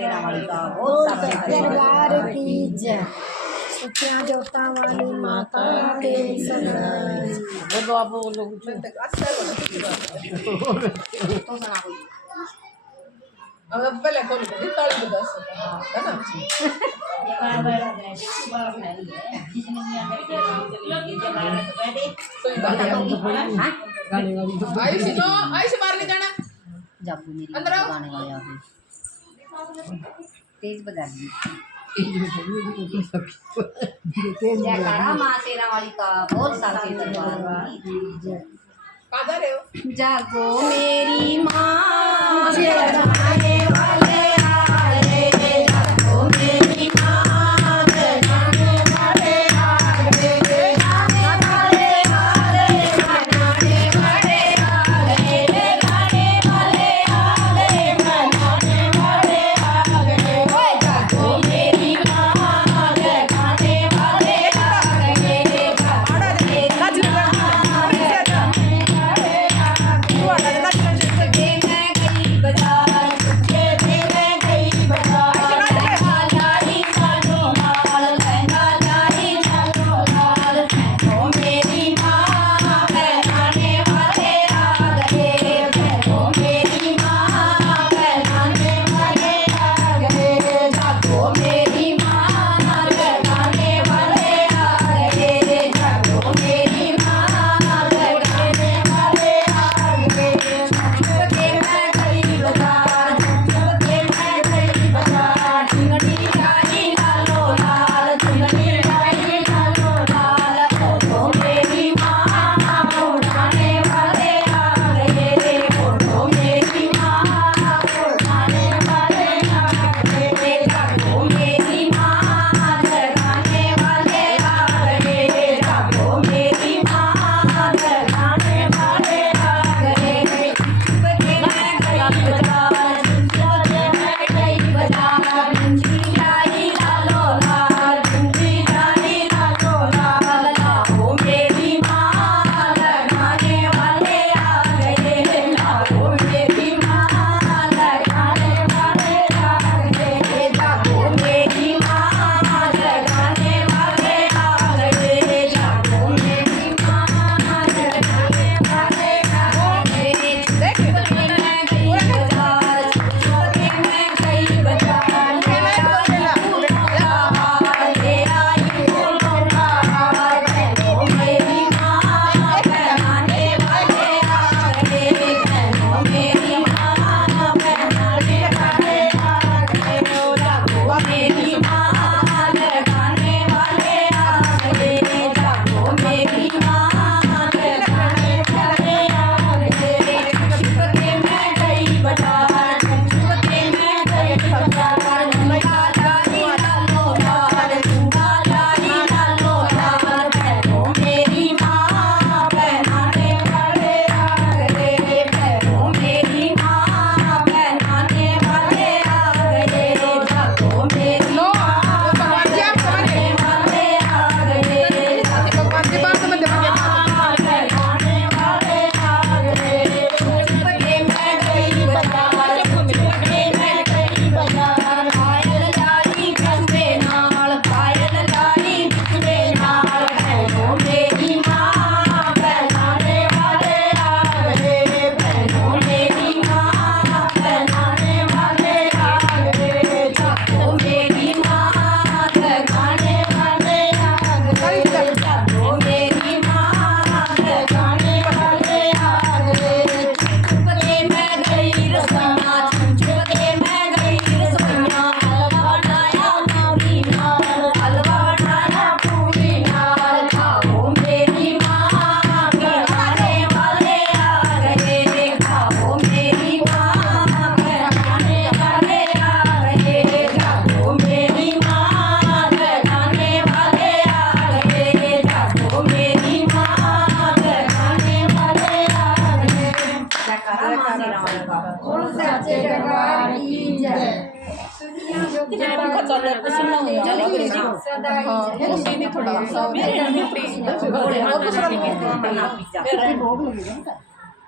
शेरा वाली का बहुत बोल सारा दरबार की जय। सत्या जोता वाली माता के सदाई। बोलो आप बोलो कुछ तो सुना कोई अब पहले कौन बोली ताली बजा सकता है ना आयुषी नो आयुषी बाहर नहीं जाना जाबू मेरी अंदर आओ। गाने वाले आ गए तेज बजा दी जयकारा माँ शेरा वाली का बहुत सारा दरबार की जय। कहाँ जा रहे हो जागो मेरी माँ जगाने वाले आ गए जागो मेरी माँ जगाने वाले आ गए गाने वाले आ गए मनाने वाले आ गए गाने वाले आ गए मनाने वाले आ गए ओए जागो मेरी माँ जगाने वाले आ गए जागो मेरी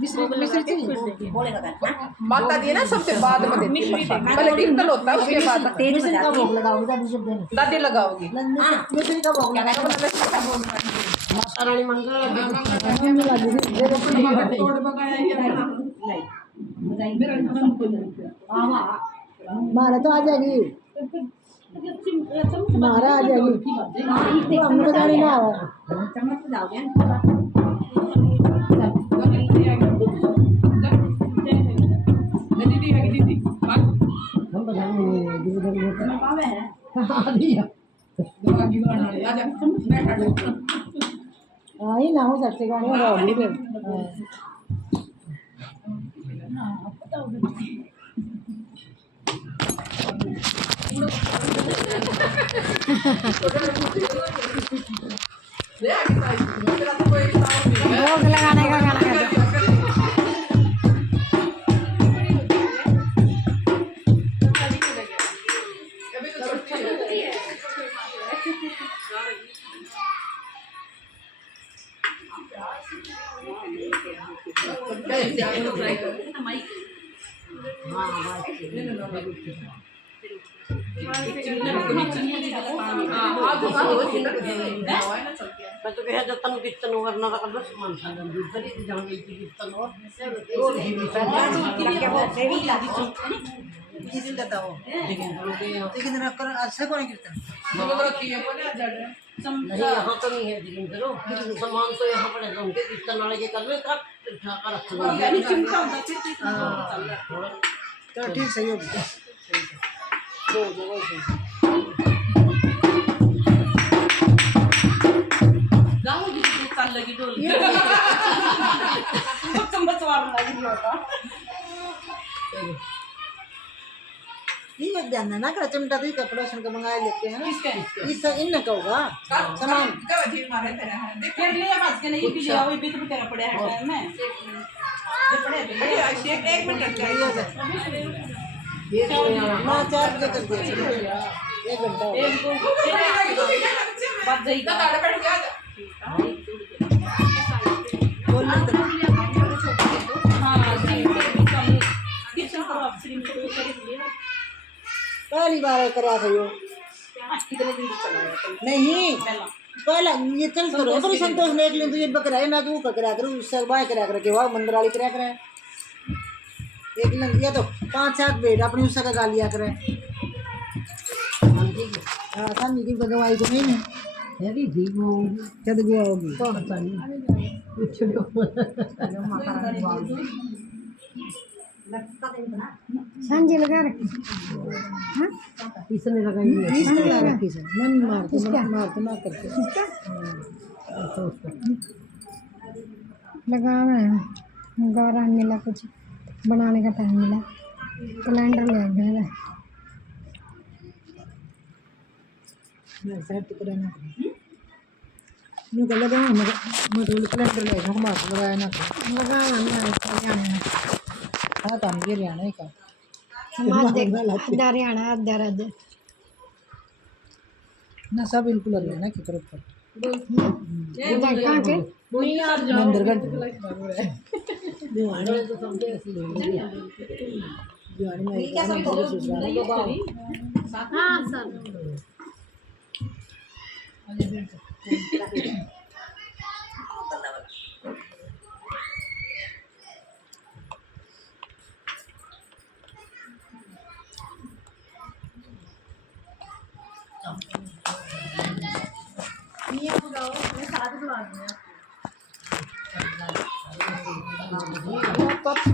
बोलेगा क्या? माता जी ना सबसे बाद में देती है प्रसाद। पहले कीर्तन होता है उसके बाद तेज का भोग लगाओगे दादी शब्द देने। दादी लगाओगी। मिश्री का भोग लगाओगे। माता रानी मंगल मारा तो आ जाएगी, मारा आ जाएगी, हमने बताने ना आवा। चम्मच से जाओगे। हम बताएंगे आई ना हो सकते गाने होगी फिर। भोग लगाने का गाना गाते। मैं तो कह जब तक कीर्तन करना था बस मन सा दूसरी जाऊंगी कीर्तन और लेकिन रखकर अच्छा कौन कीर्तन नहीं यहाँ तो नहीं है लेकिन करो सामान तो यहाँ पड़े तो उनके कीर्तन वाले के कर में का ठाका रखना तो ठीक सही होगी। ये ध्यान ना कर चिमटा तो कपड़ा सन का मंगाए लेते हैं इस इन का होगा सामान फिर ले बात के नहीं भी लिया वही भी तो तेरा पड़ा है टाइम में ये पड़े एक मिनट ये ना 4 बजे कर दिया 1 घंटा बात जाई का दादा बैठ गया बोलना तो हां किचन पर आप श्री को कर लिया पहली बार करा सही कितने दिन चला है नहीं पहला ये चल तो रहे तो संतोष ने एक लिए तो ये बकरा है ना तू का करा करो उससे बाय करा कर के वाह मंदिर वाली करा करे एक दिन ये तो 5-7 बेट अपनी उससे का गालिया करे हां सामने की भगवाई को नहीं है भी ठीक होगी चल गया होगी कौन पता नहीं कुछ लो सांझे लगा रखी हां इसने लगाई है इसने लगा रखी है मन मार के ना करके लगा मैं गौरा मिला कुछ बनाने का टाइम मिला कैलेंडर ले गया मैं सेट करना नु को लगा मैं रोल कैलेंडर ले हम बात लगाया ना लगा मैं जाने हाँ तो हम हरियाणा ही का हरियाणा आधा राज्य ना सब बिल्कुल हरियाणा की तरफ पर कहाँ के मंदिरगढ़ दिवाली तो समझे दिवाली में हाँ सब ये बुलाओ मैं साथ बुला दूंगा